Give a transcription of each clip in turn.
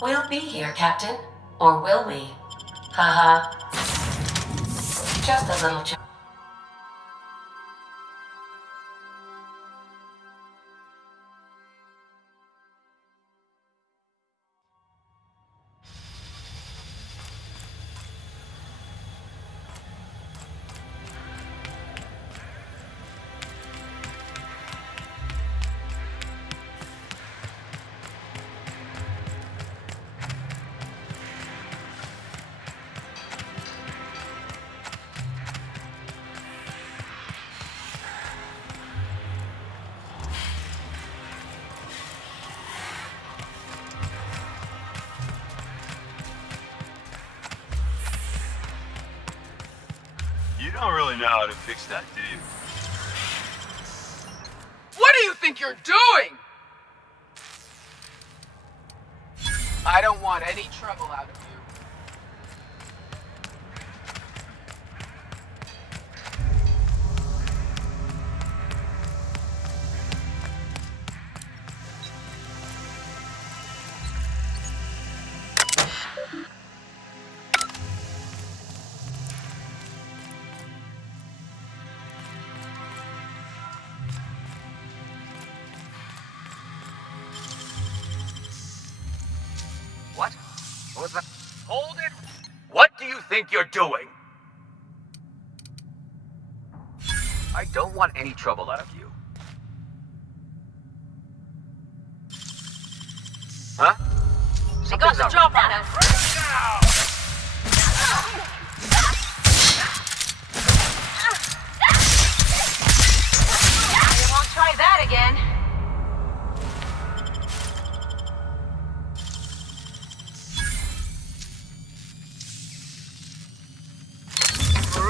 We'll be here, Captain. Or will we? Haha. Just a little You don't really know how to fix that, do you? What do you think you're doing? I don't want any trouble out of you. What? What was that? Hold it! What do you think you're doing? I don't want any trouble out of you. Huh? They got the drop on us. You won't try that again.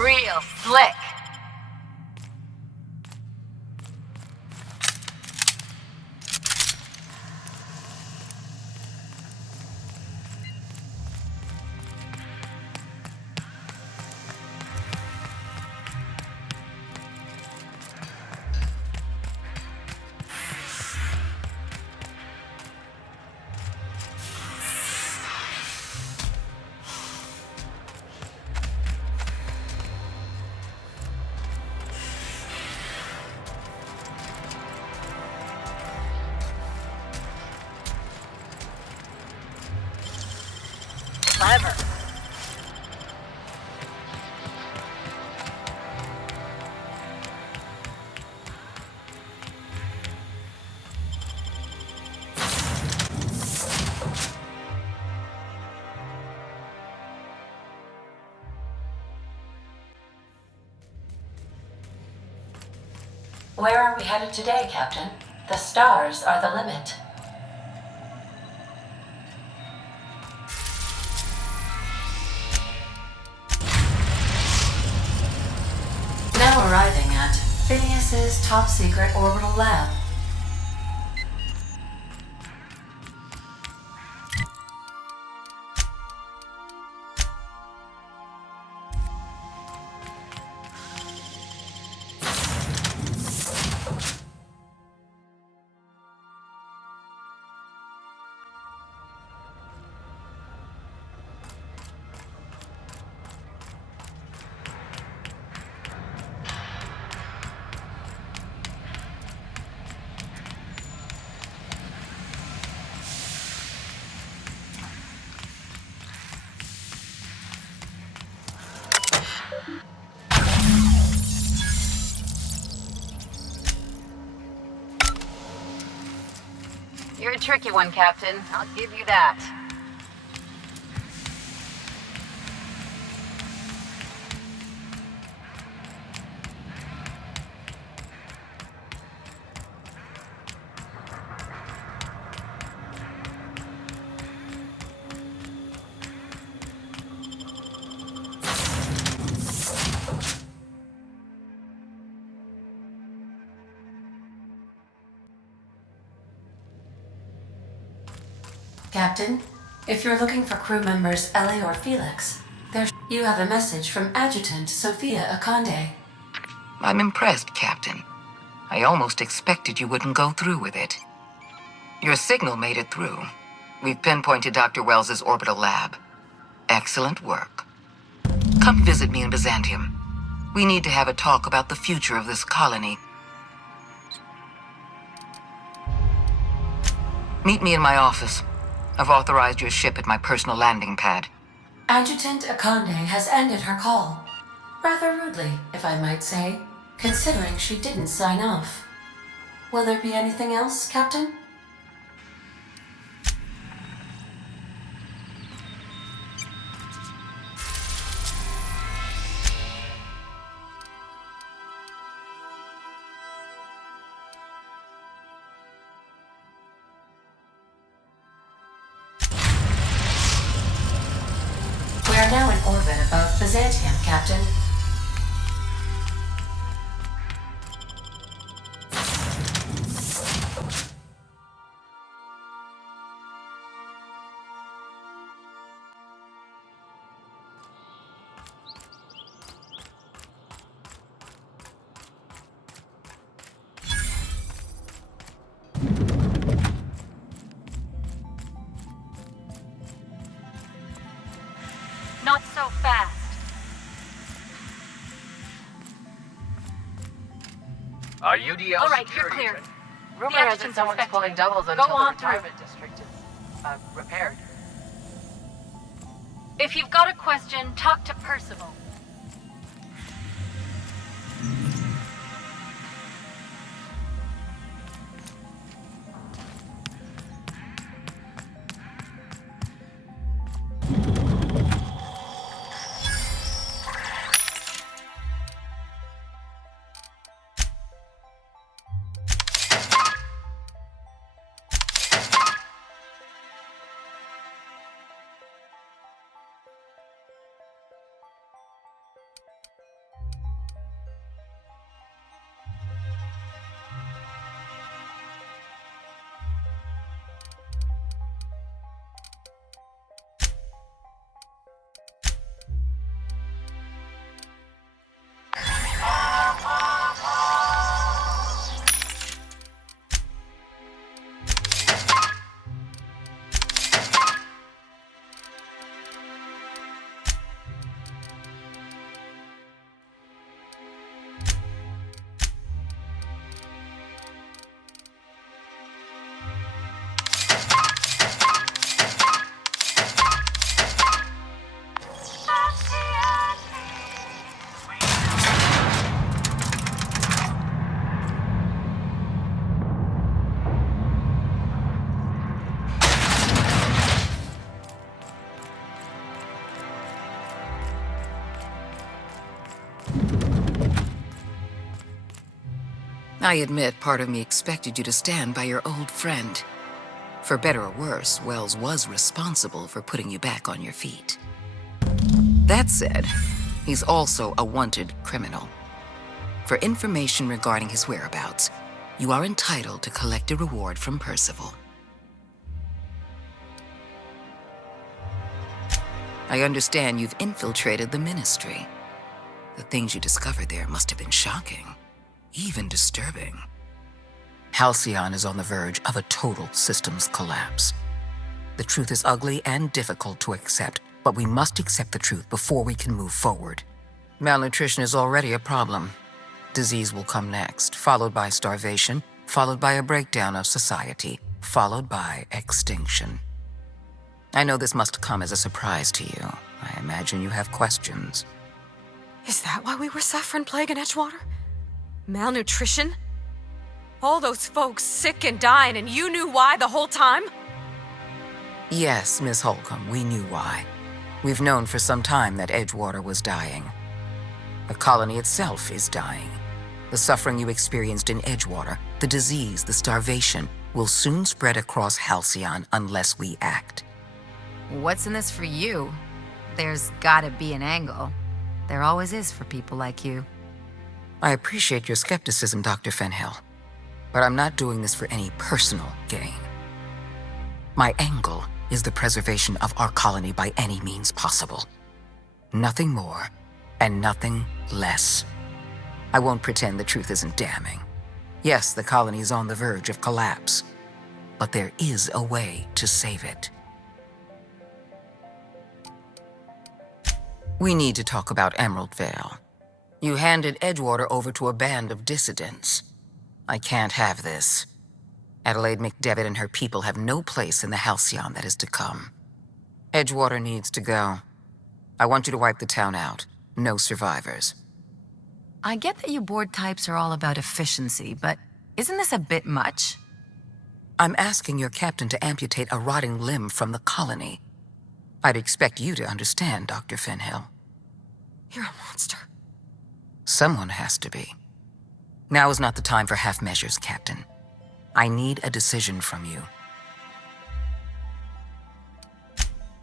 Real slick. Clever. Where are we headed today, Captain? The stars are the limit. Now arriving at Phineas's top secret orbital lab. You're a tricky one, Captain. I'll give you that. Captain, if you're looking for crew members Ellie or Felix, you have a message from Adjutant Sophia Akande. I'm impressed, Captain. I almost expected you wouldn't go through with it. Your signal made it through. We've pinpointed Dr. Wells's orbital lab. Excellent work. Come visit me in Byzantium. We need to have a talk about the future of this colony. Meet me in my office. I've authorized your ship at my personal landing pad. Adjutant Akande has ended her call. Rather rudely, if I might say, considering she didn't sign off. Will there be anything else, Captain? We are now in orbit above Byzantium, Captain. Not so fast. Our UDL All right, you're security clear. check. Rumor The has it adjutant's someone's inspecting pulling you. doubles Go until the on through. retirement district is repaired. If you've got a question, talk to Percival. I admit part of me expected you to stand by your old friend. For better or worse, Wells was responsible for putting you back on your feet. That said, he's also a wanted criminal. For information regarding his whereabouts, you are entitled to collect a reward from Percival. I understand you've infiltrated the Ministry. The things you discovered there must have been shocking, even disturbing. Halcyon is on the verge of a total systems collapse. The truth is ugly and difficult to accept, but we must accept the truth before we can move forward. Malnutrition is already a problem. Disease will come next, followed by starvation, followed by a breakdown of society, followed by extinction. I know this must come as a surprise to you. I imagine you have questions. Is that why we were suffering plague in Edgewater? Malnutrition? All those folks sick and dying, and you knew why the whole time? Yes, Miss Holcomb, we knew why. We've known for some time that Edgewater was dying. The colony itself is dying. The suffering you experienced in Edgewater, the disease, the starvation, will soon spread across Halcyon unless we act. What's in this for you? There's gotta be an angle. There always is for people like you. I appreciate your skepticism, Dr. Fenhill, but I'm not doing this for any personal gain. My angle is the preservation of our colony by any means possible. Nothing more and nothing less. I won't pretend the truth isn't damning. Yes, the colony is on the verge of collapse. but there is a way to save it. We need to talk about Emerald Vale. You handed Edgewater over to a band of dissidents. I can't have this. Adelaide McDevitt and her people have no place in the halcyon that is to come. Edgewater needs to go. I want you to wipe the town out. No survivors. I get that you board types are all about efficiency, but isn't this a bit much? I'm asking your captain to amputate a rotting limb from the colony. I'd expect you to understand, Dr. Fenhill. You're a monster. Someone has to be. Now is not the time for half measures, Captain. I need a decision from you.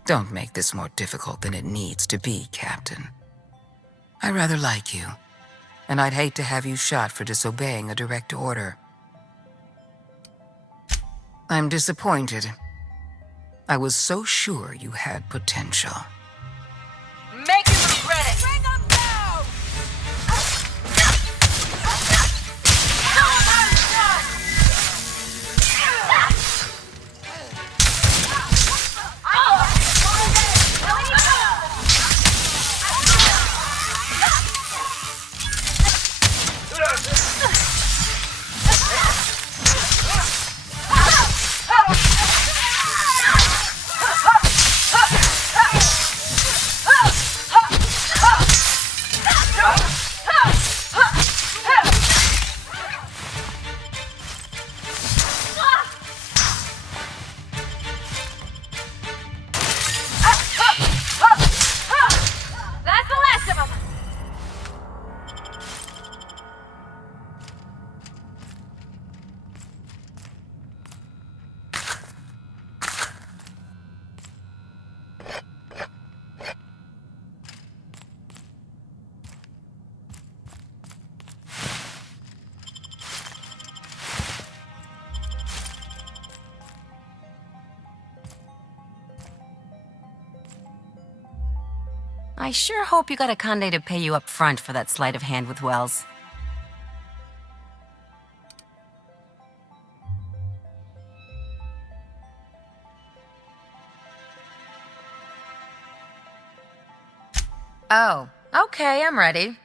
Don't make this more difficult than it needs to be, Captain. I rather like you, and I'd hate to have you shot for disobeying a direct order. I'm disappointed. I was so sure you had potential. Make him regret it! Bring him down! I sure hope you got a Conde to pay you up front for that sleight of hand with Wells. Oh, okay, I'm ready.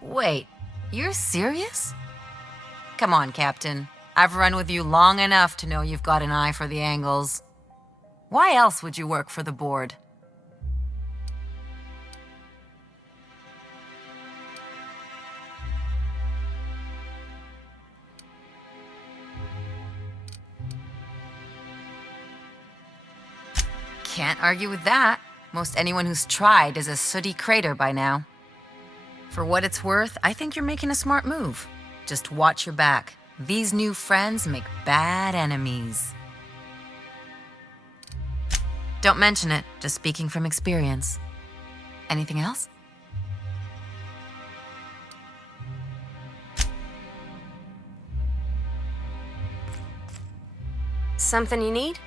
Wait, you're serious? Come on, Captain. I've run with you long enough to know you've got an eye for the angles. Why else would you work for the board? Can't argue with that. Most anyone who's tried is a sooty crater by now. For what it's worth, I think you're making a smart move. Just watch your back. These new friends make bad enemies. Don't mention it, just speaking from experience. Anything else? Something you need?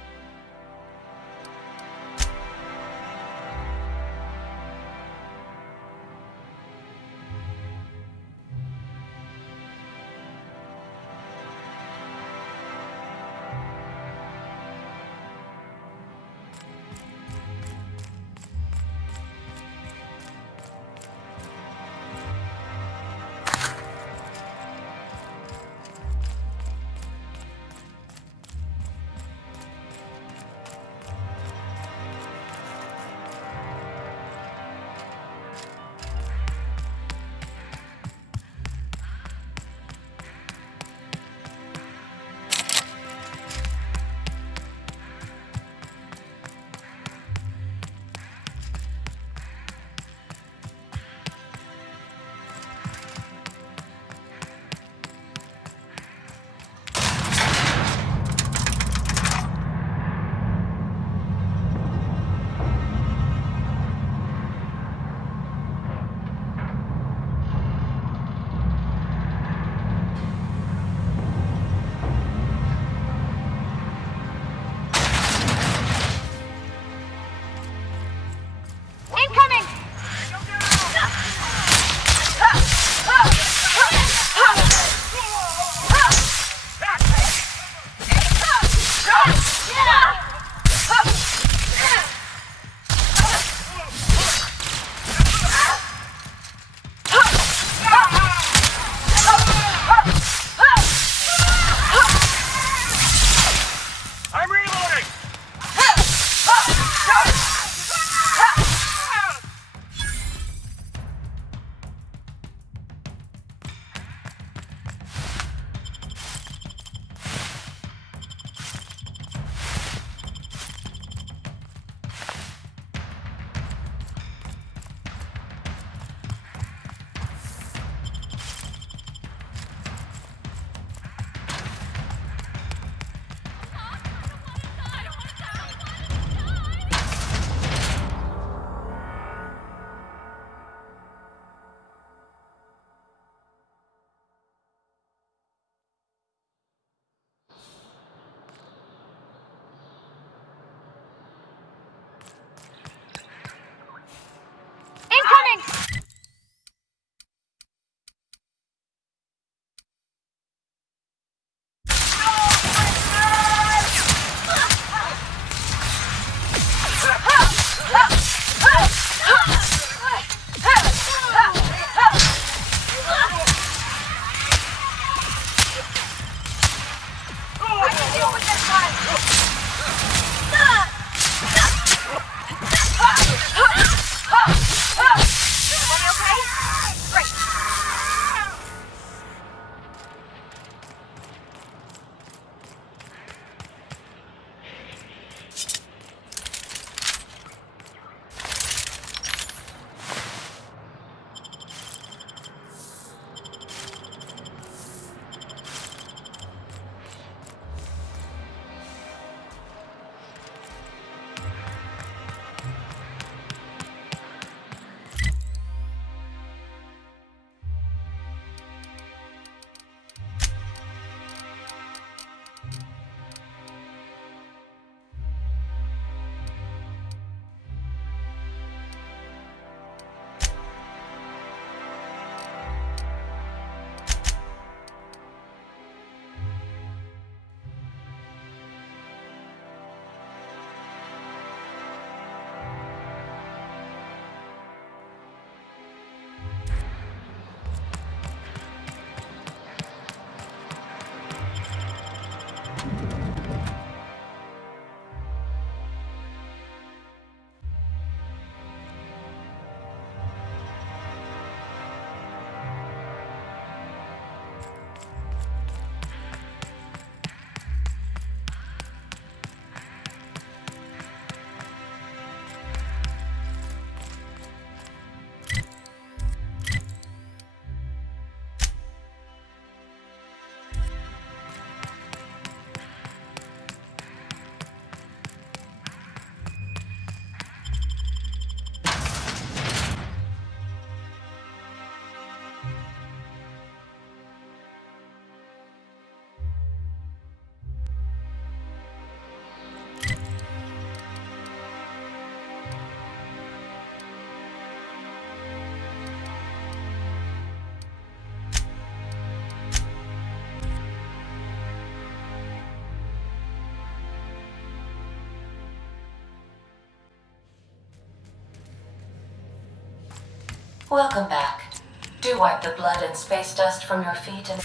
Welcome back. Do wipe the blood and space dust from your feet and...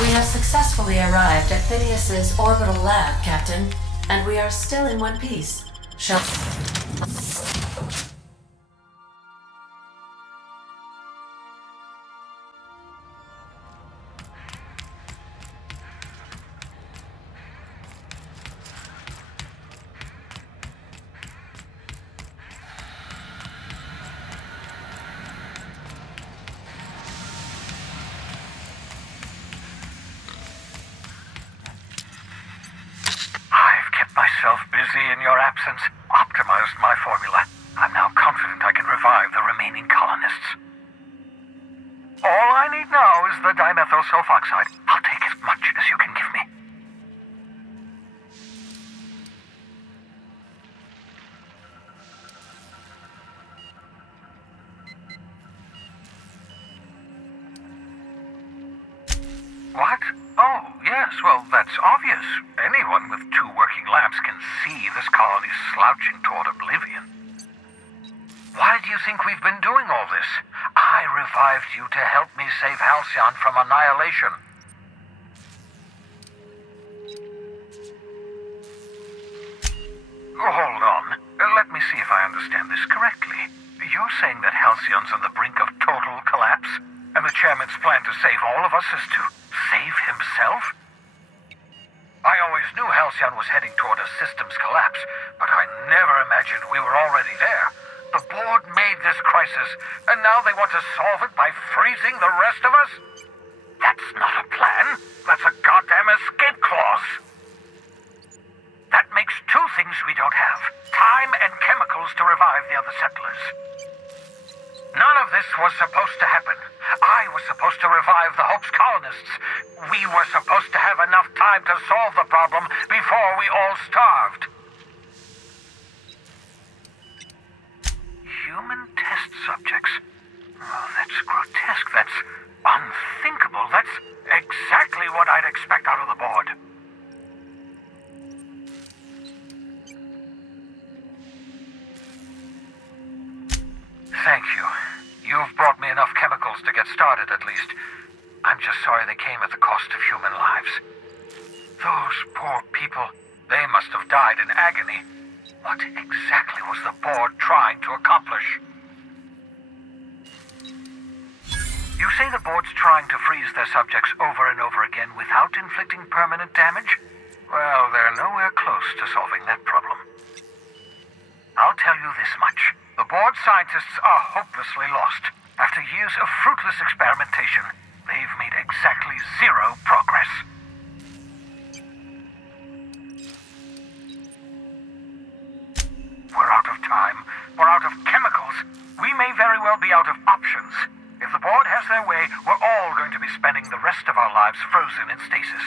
We have successfully arrived at Phineas's orbital lab, Captain, and we are still in one piece. Shall... Busy in your absence, optimized my formula. I'm now confident I can revive the remaining colonists. All I need now is the dimethyl sulfoxide. I'll take as much as you can give me. What? Oh, yes, well, that's obvious. Anyone with 2 working labs can see this colony slouching toward oblivion. Why do you think we've been doing all this? I revived you to help me save Halcyon from annihilation. Hold on. Let me see if I understand this correctly. You're saying that Halcyon's on the brink of total collapse, and the chairman's plan to save all of us is to save himself? I always knew Halcyon was heading toward a systems collapse, but I never imagined we were already there. The board made this crisis, and now they want to solve it by freezing the rest of us? That's not a plan. That's a goddamn escape clause. That makes 2 things we don't have: time and chemicals to revive the other settlers. None of this was supposed to happen. I was supposed to revive the Hope's colonists. We were supposed to have enough time to solve the problem before we all starved. Human test subjects? Oh, that's grotesque. That's unthinkable. That's exactly what I'd expect out of the board. Thank you. You've brought me enough chemicals to get started, at least. I'm just sorry they came at the cost of human lives. Those poor people, they must have died in agony. What exactly was the board trying to accomplish? You say the board's trying to freeze their subjects over and over again without inflicting permanent damage? Well, they're nowhere close to solving that problem. I'll tell you this much. The board scientists are hopelessly lost. After years of fruitless experimentation, they've made exactly 0 progress. We're out of time. We're out of chemicals. We may very well be out of options. If the board has their way, we're all going to be spending the rest of our lives frozen in stasis.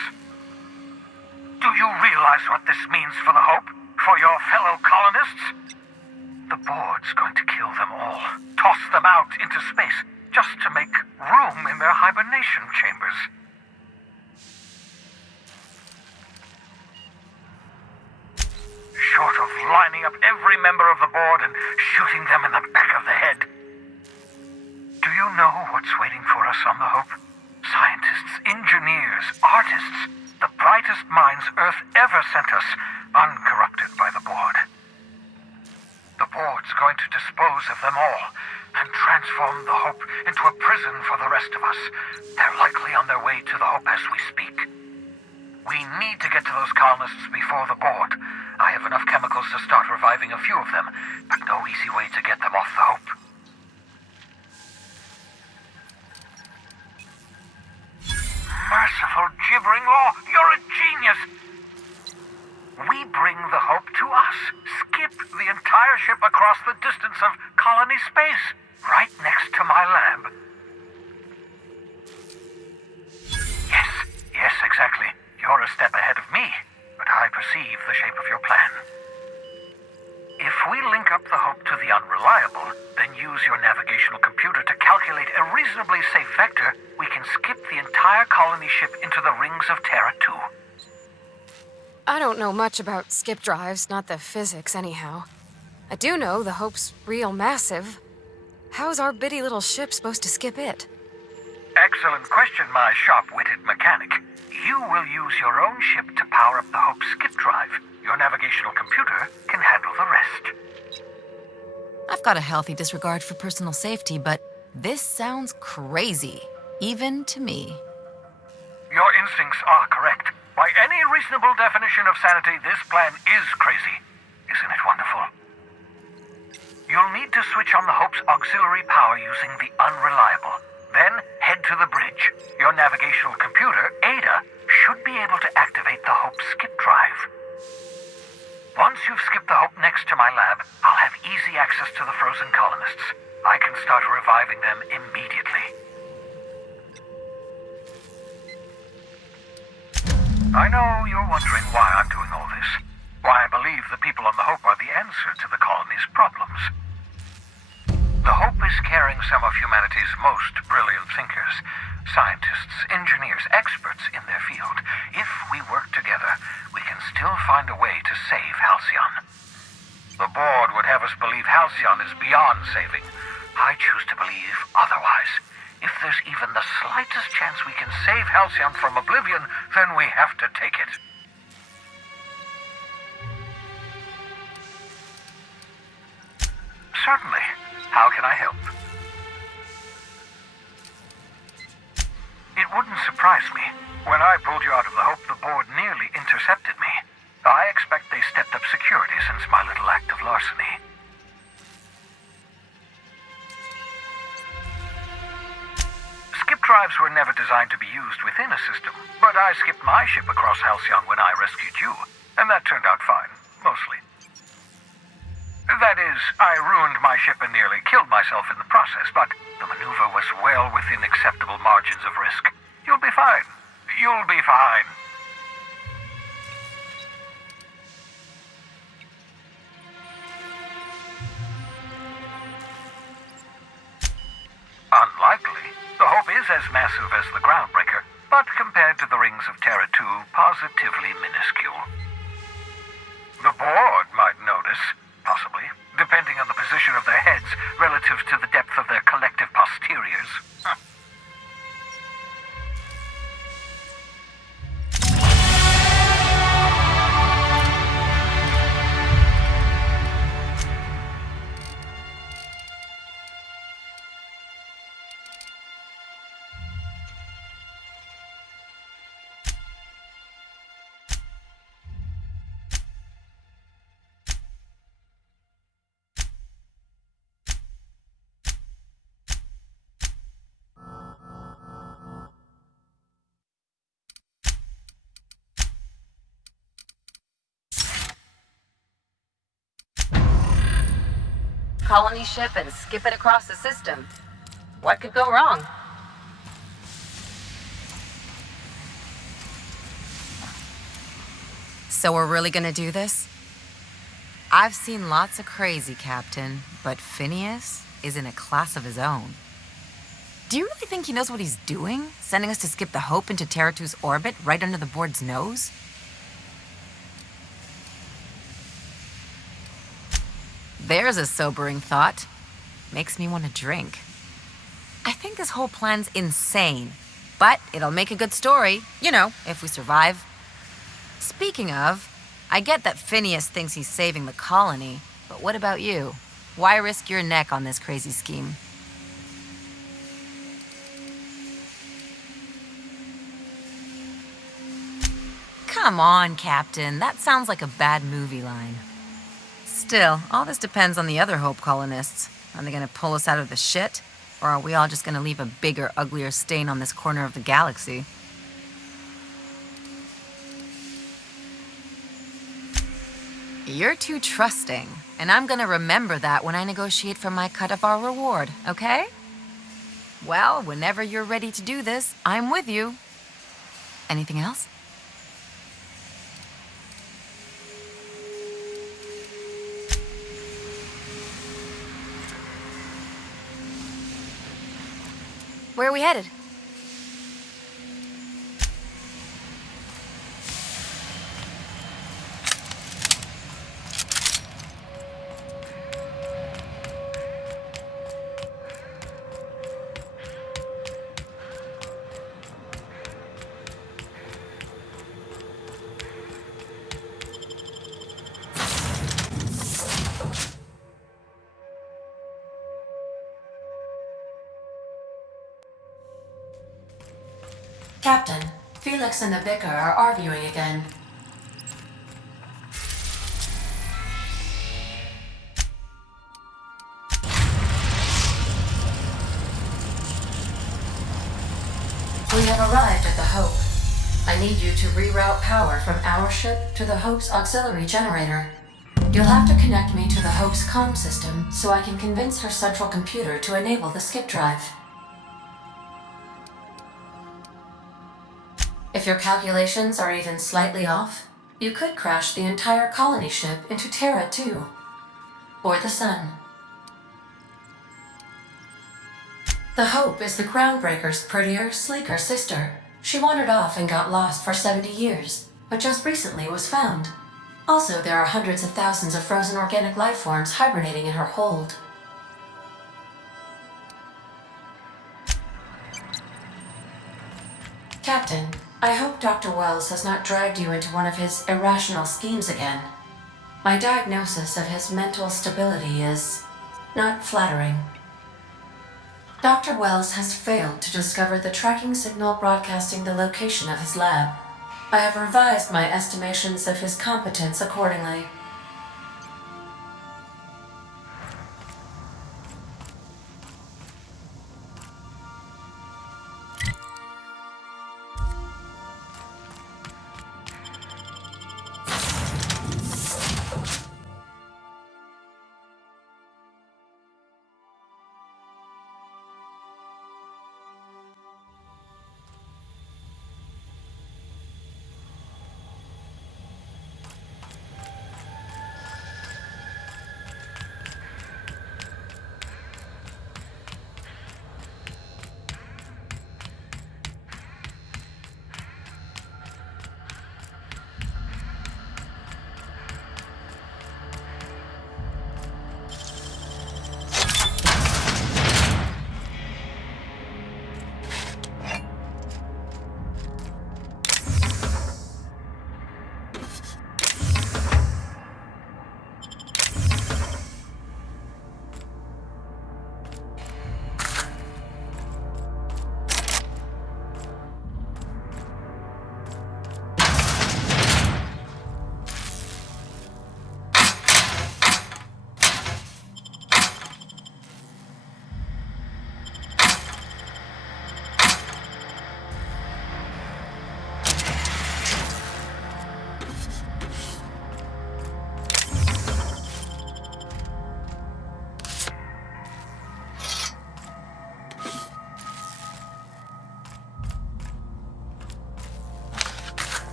Do you realize what this means for the Hope? For your fellow colonists? The board's going to kill them all, toss them out into space, just to make room in their hibernation chambers. Short of lining up every member of the board and shooting them in the back of the head. Do you know what's waiting for us on the Hope? Scientists, engineers, artists, the brightest minds Earth ever sent us, uncorrupted by the board. The board's going to dispose of them all and transform the Hope into a prison for the rest of us. They're likely on their way to the Hope as we speak. We need to get to those colonists before the board. I have enough chemicals to start reviving a few of them, but no easy way to get them off the Hope. Merciful gibbering law, you're a genius! We bring the Hope to us. Skip the entire ship across the distance of colony space, right next to my lab. Yes, exactly. You're a step ahead of me, but I perceive the shape of your plan. If we link up the Hope to the Unreliable, then use your navigational computer to calculate a reasonably safe vector, we can skip the entire colony ship into the rings of Terra 2. I don't know much about skip drives, not the physics anyhow. I do know the Hope's real massive. How's our bitty little ship supposed to skip it? Excellent question, my sharp-witted mechanic. You will use your own ship to power up the Hope's skip drive. Your navigational computer can handle the rest. I've got a healthy disregard for personal safety, but this sounds crazy, even to me. Your instincts are correct. By any reasonable definition of sanity, this plan is crazy. Isn't it wonderful? You'll need to switch on the Hope's auxiliary power using the unreliable. Then head to the bridge. Your navigational computer, Ada, should be able to activate the Hope's skip drive. Once you've skipped the Hope next to my lab, I'll have easy access to the frozen colonists. I can start reviving them immediately. I know you're wondering why I'm doing all this. Why I believe the people on the Hope are the answer to the colony's problems. The Hope is carrying some of humanity's most brilliant thinkers, scientists, engineers, experts in their field. If we work together, we can still find a way to save Halcyon. The board would have us believe Halcyon is beyond saving. I choose to believe otherwise. If there's even the slightest chance we can save Halcyon from oblivion, then we have to take it. Certainly. How can I help? It wouldn't surprise me. When I pulled you out of the Hope, the board nearly intercepted me. I expect they stepped up security since my little act of larceny. Skip drives were never designed to be used within a system, but I skipped my ship across Halcyon when I rescued you, and that turned out fine, mostly. That is, I ruined my ship and nearly killed myself in the process, but the maneuver was well within acceptable margins of risk. You'll be fine. You'll be fine. Unlikely. The Hope is as massive as the Groundbreaker, but compared to the rings of Terra 2, positively minuscule. The board might notice, possibly, depending on the position of their heads relative to the depth of their collective posteriors. Colony ship and skip it across the system. What could go wrong? So we're really gonna do this? I've seen lots of crazy, Captain, but Phineas is in a class of his own. Do you really think he knows what he's doing? Sending us to skip the Hope into Terra 2's orbit right under the board's nose? There's a sobering thought. Makes me want to drink. I think this whole plan's insane, but it'll make a good story, you know, if we survive. Speaking of, I get that Phineas thinks he's saving the colony, but what about you? Why risk your neck on this crazy scheme? Come on, Captain. That sounds like a bad movie line. Still, all this depends on the other Hope colonists. Are they gonna pull us out of the shit? Or are we all just gonna leave a bigger, uglier stain on this corner of the galaxy? You're too trusting, and I'm gonna remember that when I negotiate for my cut of our reward, okay? Well, whenever you're ready to do this, I'm with you. Anything else? Where are we headed? Captain, Felix and the Vicar are arguing again. We have arrived at the Hope. I need you to reroute power from our ship to the Hope's auxiliary generator. You'll have to connect me to the Hope's comm system so I can convince her central computer to enable the skip drive. If your calculations are even slightly off, you could crash the entire colony ship into Terra 2. Or the Sun. The Hope is the Groundbreaker's prettier, sleeker sister. She wandered off and got lost for 70 years, but just recently was found. Also, there are hundreds of thousands of frozen organic life forms hibernating in her hold. Captain, I hope Dr. Wells has not dragged you into one of his irrational schemes again. My diagnosis of his mental stability is not flattering. Dr. Wells has failed to discover the tracking signal broadcasting the location of his lab. I have revised my estimations of his competence accordingly.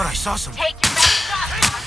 Thought I saw some. Take your best shot, asshole!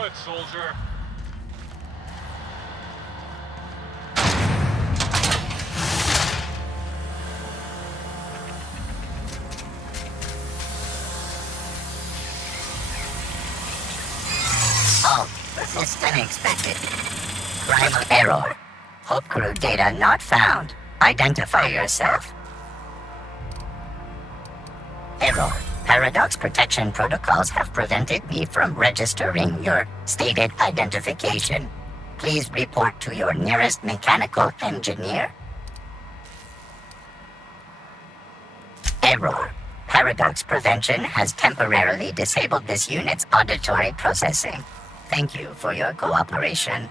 good, soldier. Oh, this is unexpected. Primal error. Hope crew data not found. Identify yourself. Error. Paradox protection protocols have prevented me from registering your stated identification. Please report to your nearest mechanical engineer. Error. Paradox prevention has temporarily disabled this unit's auditory processing. Thank you for your cooperation.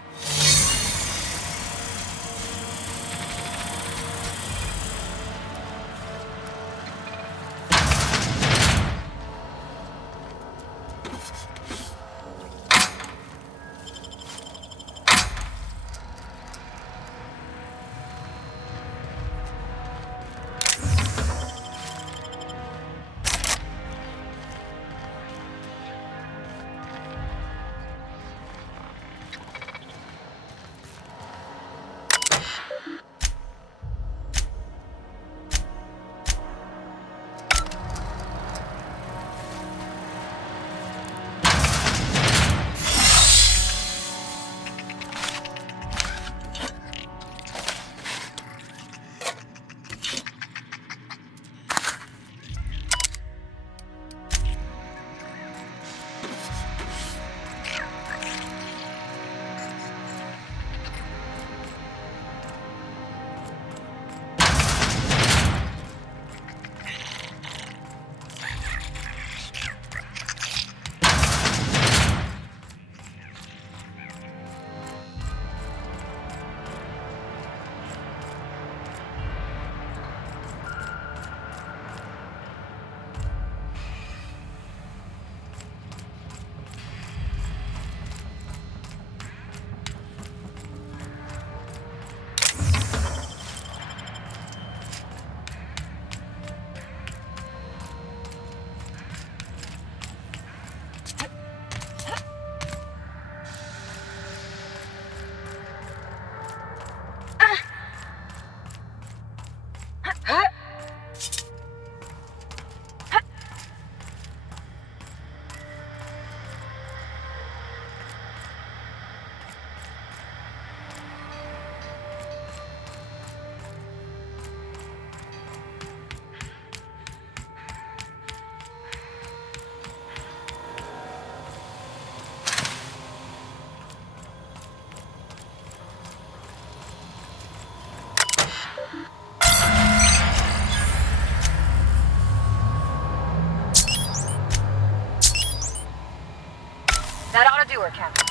That ought to do her, Captain.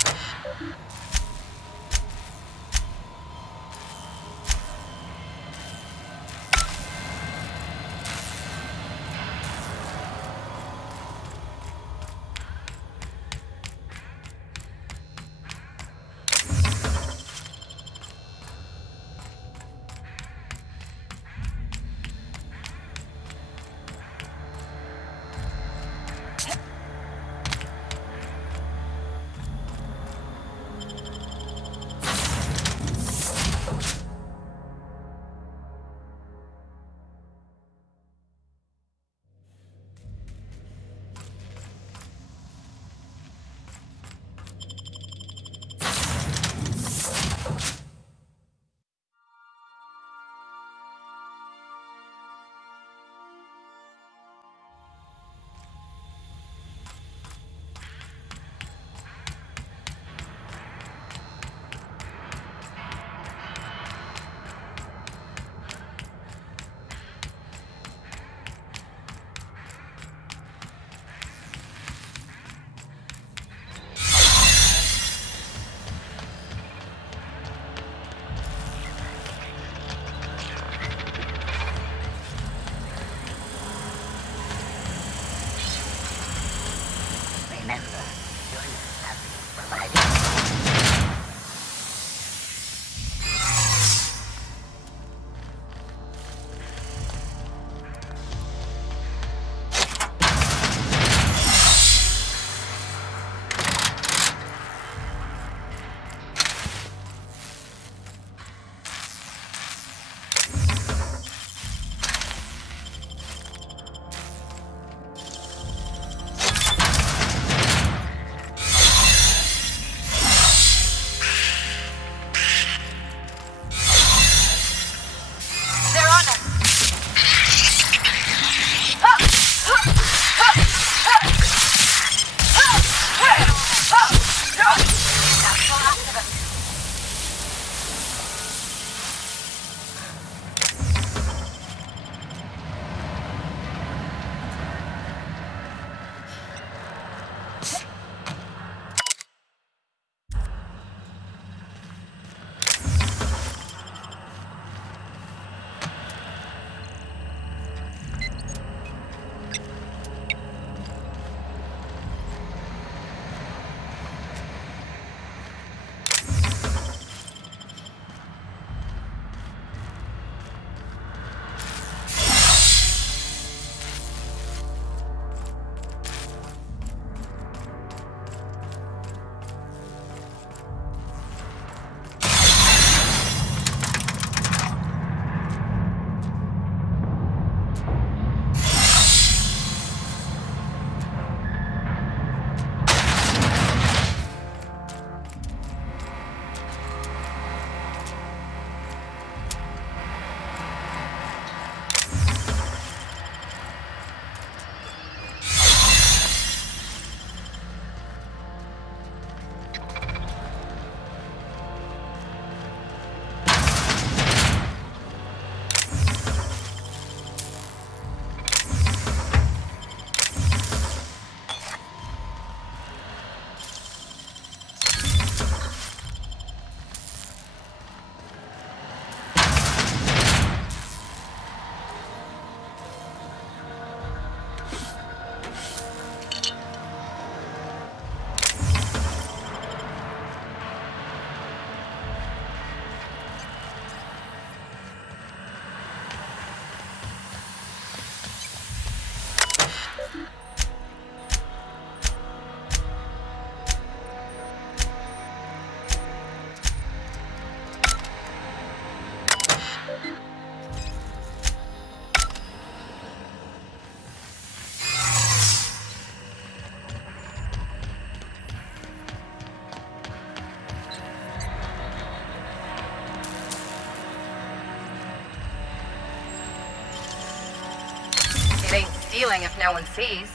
stealing if no one sees.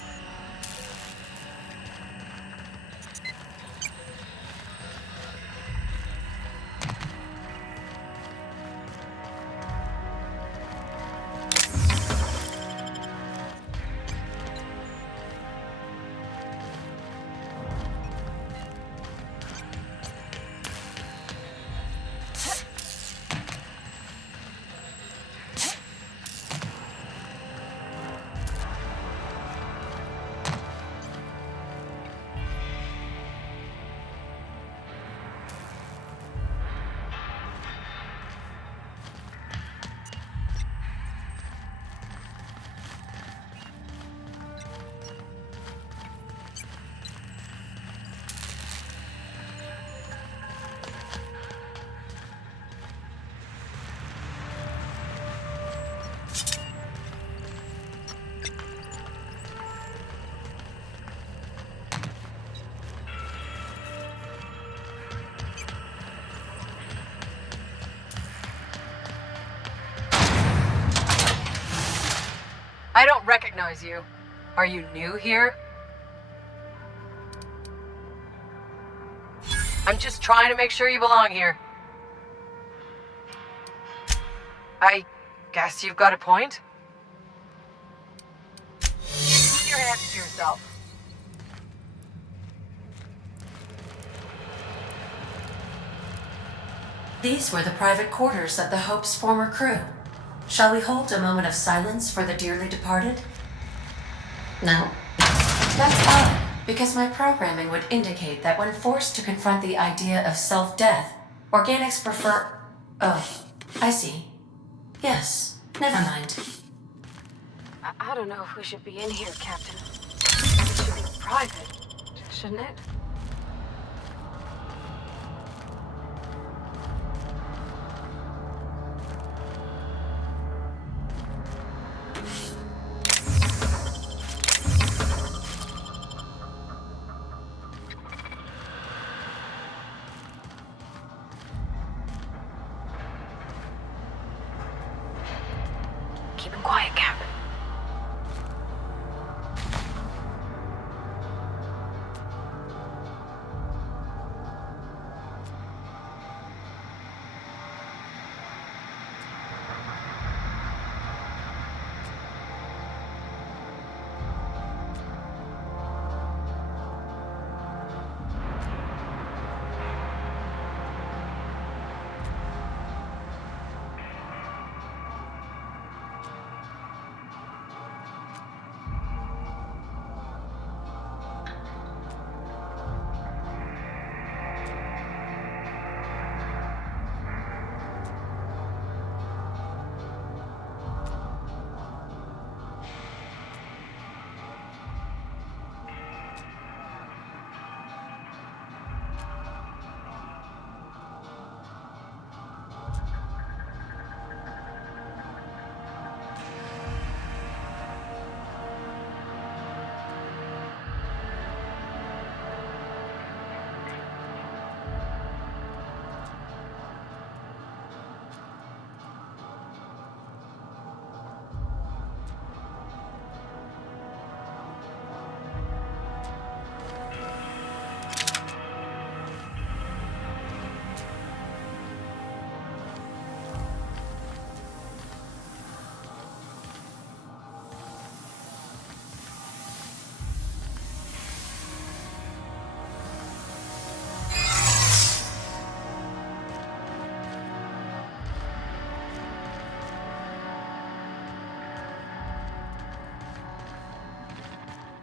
I don't recognize you. Are you new here? I'm just trying to make sure you belong here. I guess you've got a point. Keep your hands to yourself. These were the private quarters of the Hope's former crew. Shall we hold a moment of silence for the dearly departed? No? That's odd, because my programming would indicate that when forced to confront the idea of self-death, organics prefer... Oh, I see. Yes, never mind. I don't know if we should be in here, Captain. It should be private, shouldn't it? Keep him quiet, Cap.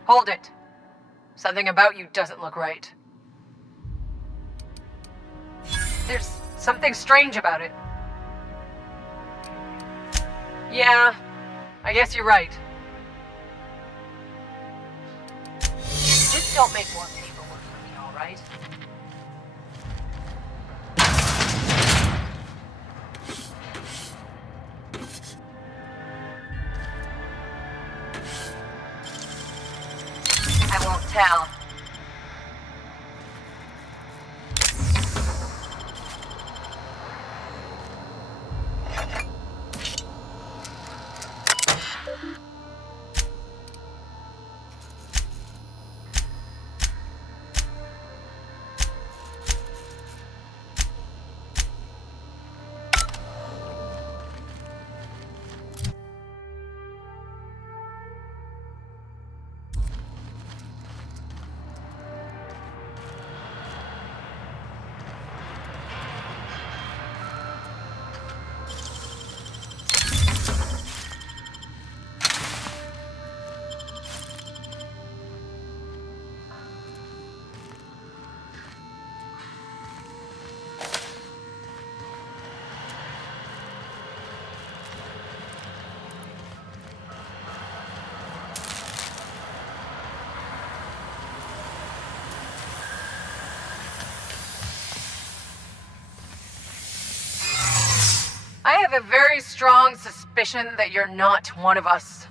Hold it. Something about you doesn't look right. There's something strange about it. Yeah, I guess you're right. Just don't make more paperwork for me, all right? I won't tell. I have a very strong suspicion that you're not one of us.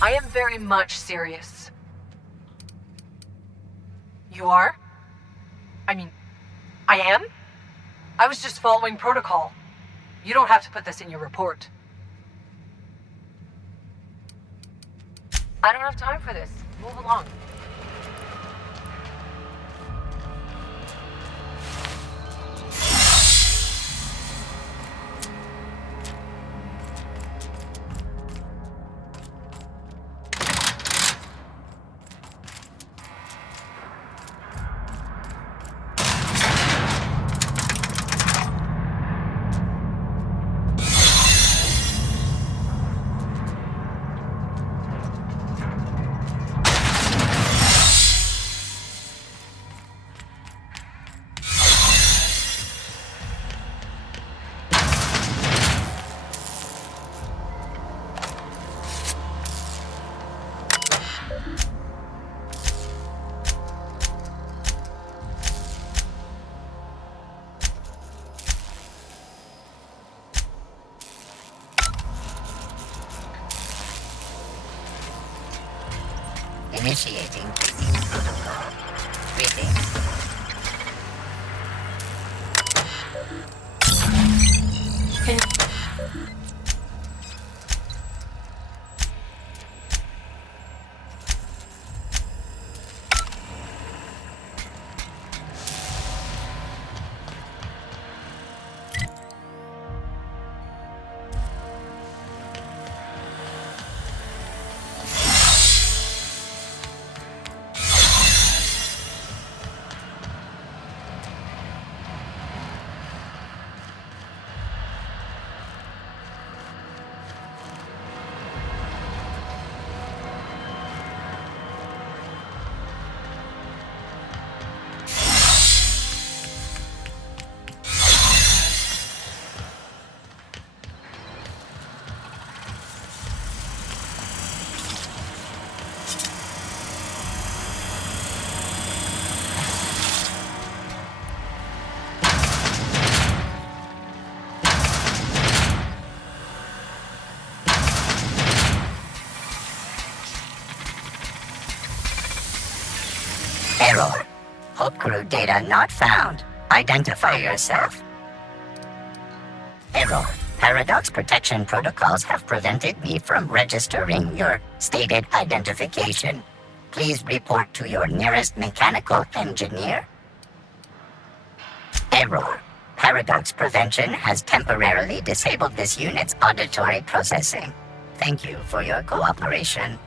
I am very much serious. You are? I mean, I am? I was just following protocol. You don't have to put this in your report. I don't have time for this. Move along. Initiating briefing protocol. Briefing. Error. Hope crew data not found. Identify yourself. Error. Paradox protection protocols have prevented me from registering your stated identification. Please report to your nearest mechanical engineer. Error. Paradox prevention has temporarily disabled this unit's auditory processing. Thank you for your cooperation.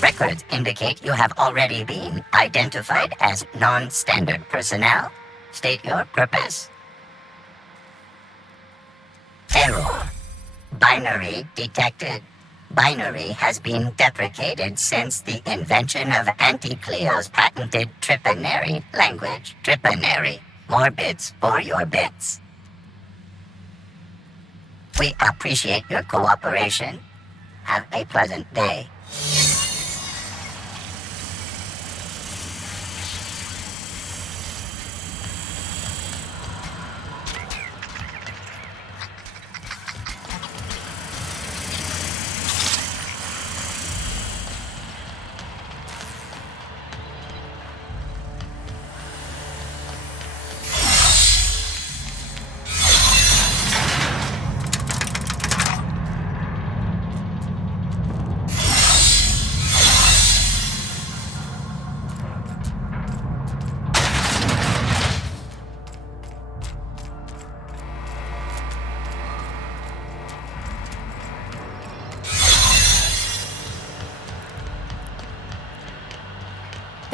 Records indicate you have already been identified as non-standard personnel. State your purpose. Error. Binary detected. Binary has been deprecated since the invention of Anti-Cleo's patented Tripanary language. Tripanary. More bits for your bits. We appreciate your cooperation. Have a pleasant day.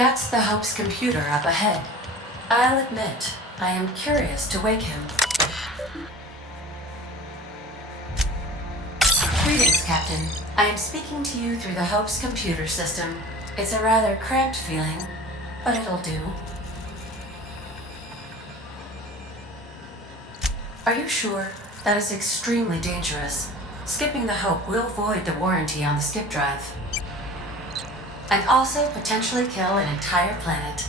That's the Hope's computer up ahead. I'll admit, I am curious to wake him. Greetings, Captain. I am speaking to you through the Hope's computer system. It's a rather cramped feeling, but it'll do. Are you sure? That is extremely dangerous. Skipping the Hope will void the warranty on the skip drive. And also potentially kill an entire planet.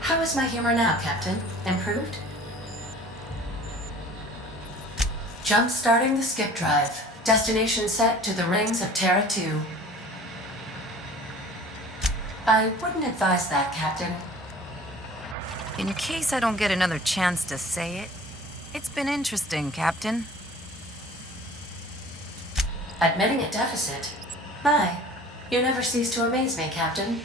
How is my humor now, Captain? Improved? Jump-starting the skip drive. Destination set to the rings of Terra 2. I wouldn't advise that, Captain. In case I don't get another chance to say it, it's been interesting, Captain. Admitting a deficit? My, you never cease to amaze me, Captain.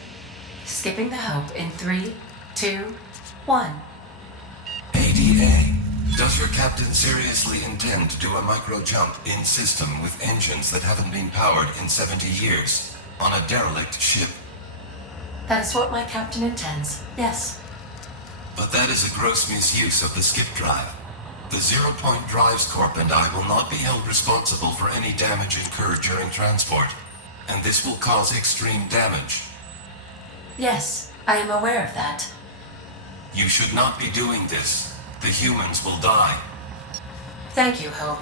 Skipping the Hope in 3, 2, 1. ADA. Does your captain seriously intend to do a micro-jump in system with engines that haven't been powered in 70 years on a derelict ship? That is what my captain intends, yes. But that is a gross misuse of the skip drive. The Zero Point Drives Corp and I will not be held responsible for any damage incurred during transport, and this will cause extreme damage. Yes, I am aware of that. You should not be doing this. The humans will die. Thank you, Hope.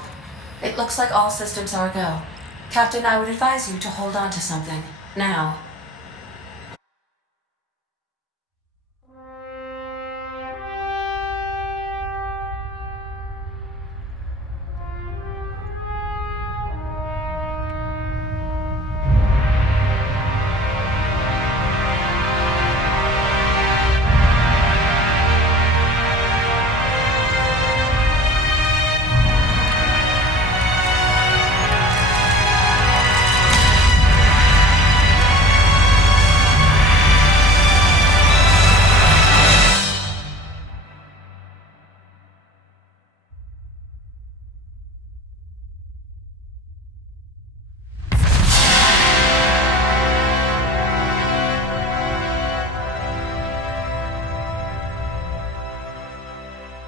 It looks like all systems are go. Captain, I would advise you to hold on to something. Now.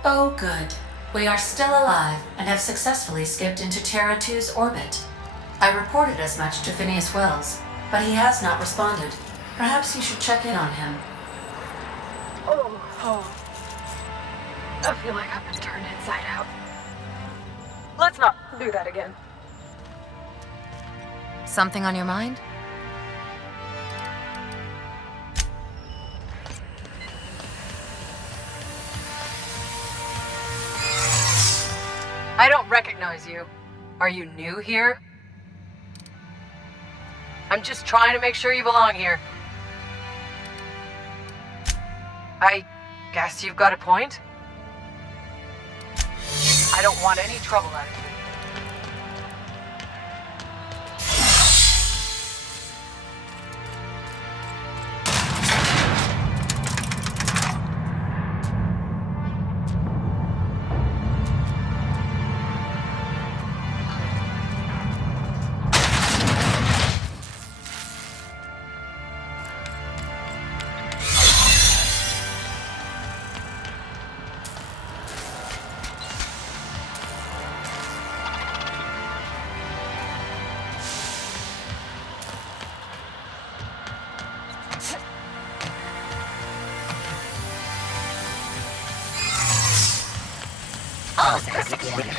Oh, good. We are still alive and have successfully skipped into Terra 2's orbit. I reported as much to Phineas Wells, but he has not responded. Perhaps you should check in on him. Oh. I feel like I've been turned inside out. Let's not do that again. Something on your mind? I don't recognize you. Are you new here? I'm just trying to make sure you belong here. I guess you've got a point. I don't want any trouble out of you.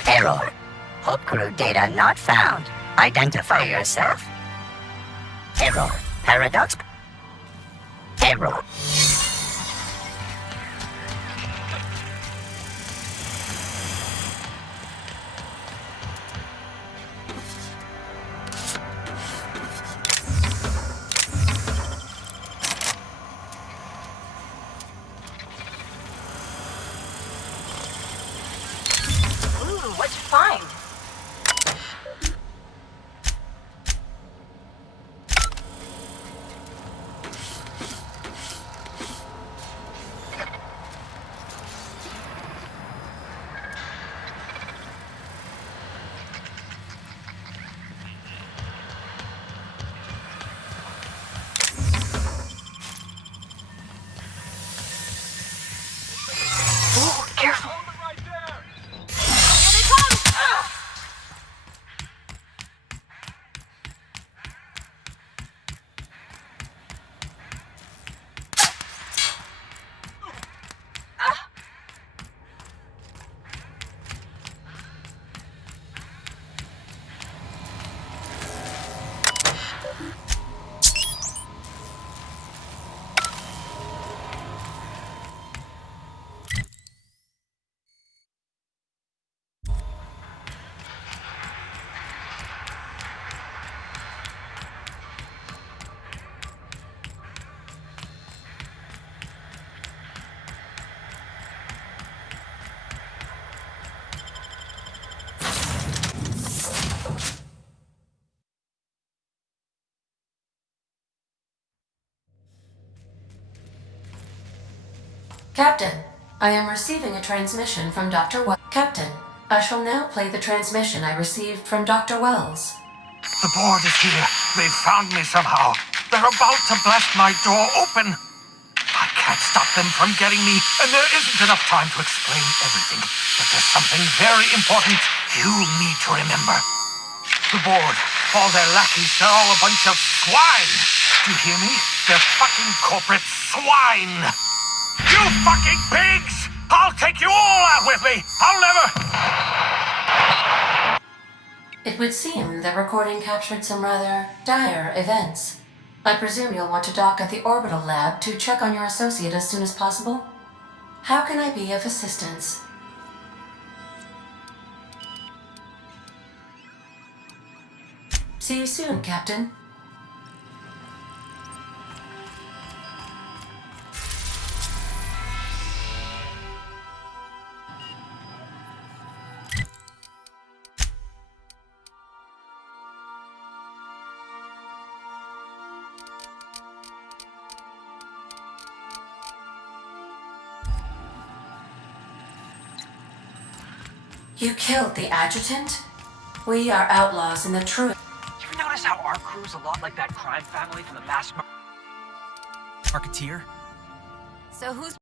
Error. Hope crew data not found. Identify yourself. Error. Paradox. Error. What'd you find? Captain, I am receiving a transmission from Dr. Wells. Captain, I shall now play the transmission I received from Dr. Wells. The board is here. They've found me somehow. They're about to blast my door open. I can't stop them from getting me, and there isn't enough time to explain everything. But there's something very important you need to remember. The board, all their lackeys, they're all a bunch of swine. Do you hear me? They're fucking corporate swine. You fucking pigs! I'll take you all out with me! I'll never... It would seem the recording captured some rather dire events. I presume you'll want to dock at the orbital lab to check on your associate as soon as possible? How can I be of assistance? See you soon, Captain. You killed the adjutant? We are outlaws in the true... You ever notice how our crew's a lot like that crime family from the Mass Marketeer? So who's